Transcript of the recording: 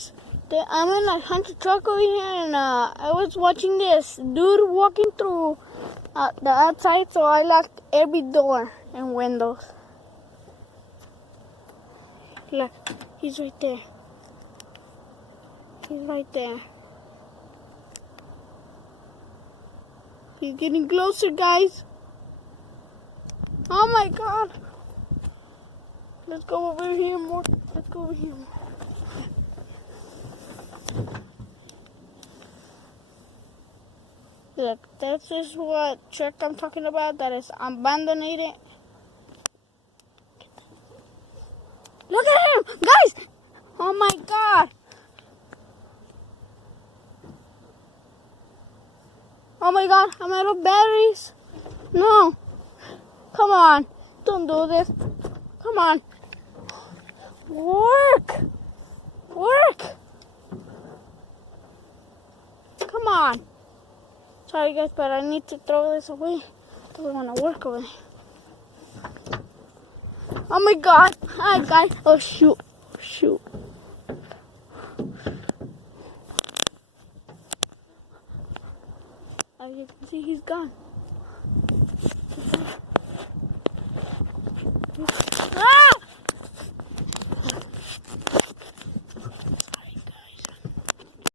guys, I'm in a haunted truck over here, and I was watching this dude walking through the outside, so I locked every door and windows. Look, he's right there. He's right there. He's getting closer, guys. Oh my God. Let's go over here more. Let's go over here more. Look, this is what truck I'm talking about. That is abandoned. Look at him, guys! Oh my God! Oh my God! I'm out of batteries. No! Come on! Don't do this. Come on! Work! Work! Come on! Sorry guys, but I need to throw this away. I don't want to work over it. Oh my God! Hi guys! Oh shoot! Shoot! As you can see, he's gone.